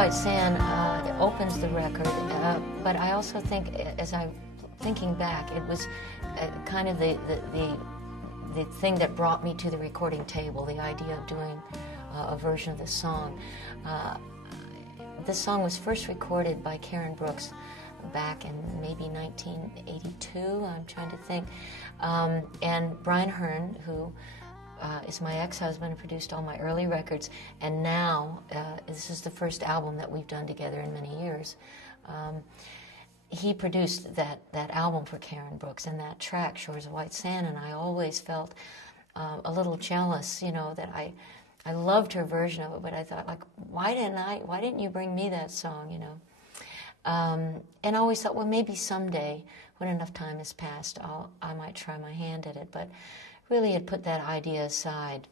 White Sand opens the record, but I also think, as I'm thinking back, it was kind of the thing that brought me to the recording table, the idea of doing a version of this song. This song was first recorded by Karen Brooks back in maybe 1982, I'm trying to think, and Brian Hearn, who is my ex-husband, and produced all my early records, and now this is the first album that we've done together in many years. He produced that album for Karen Brooks, and that track, Shores of White Sand, and I always felt a little jealous, you know, that I loved her version of it, but I thought, like, why didn't you bring me that song, you know? And I always thought, well, maybe someday, when enough time has passed, I might try my hand at it, but really had put that idea aside.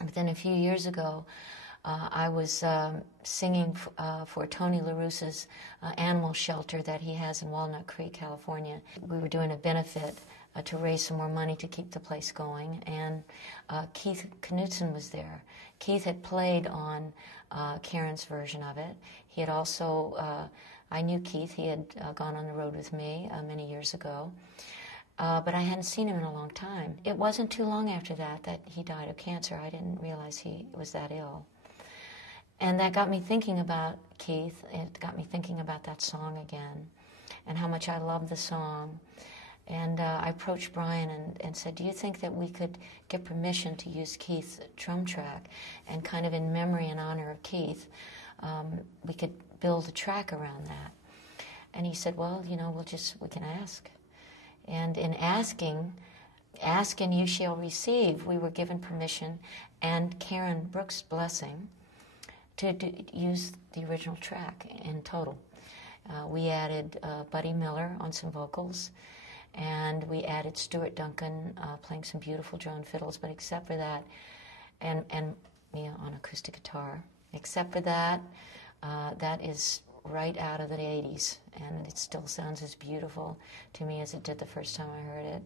But then a few years ago, I was singing for Tony LaRusso's animal shelter that he has in Walnut Creek, California. We were doing a benefit to raise some more money to keep the place going, and Keith Knudsen was there. Keith had played on Karen's version of it. He had also, I knew Keith, he had gone on the road with me many years ago, but I hadn't seen him in a long time. It wasn't too long after that he died of cancer. I didn't realize he was that ill. And that got me thinking about Keith. It got me thinking about that song again and how much I loved the song. And I approached Brian and said, do you think that we could get permission to use Keith's drum track, and kind of in memory and honor of Keith, we could build a track around that? And he said, well, you know, we can ask. And in asking, ask and you shall receive, we were given permission and Karen Brooks' blessing to use the original track in total. We added Buddy Miller on some vocals, and we added Stuart Duncan playing some beautiful John fiddles, but except for that, and me on acoustic guitar. Except for that, that is right out of the 80s, and it still sounds as beautiful to me as it did the first time I heard it.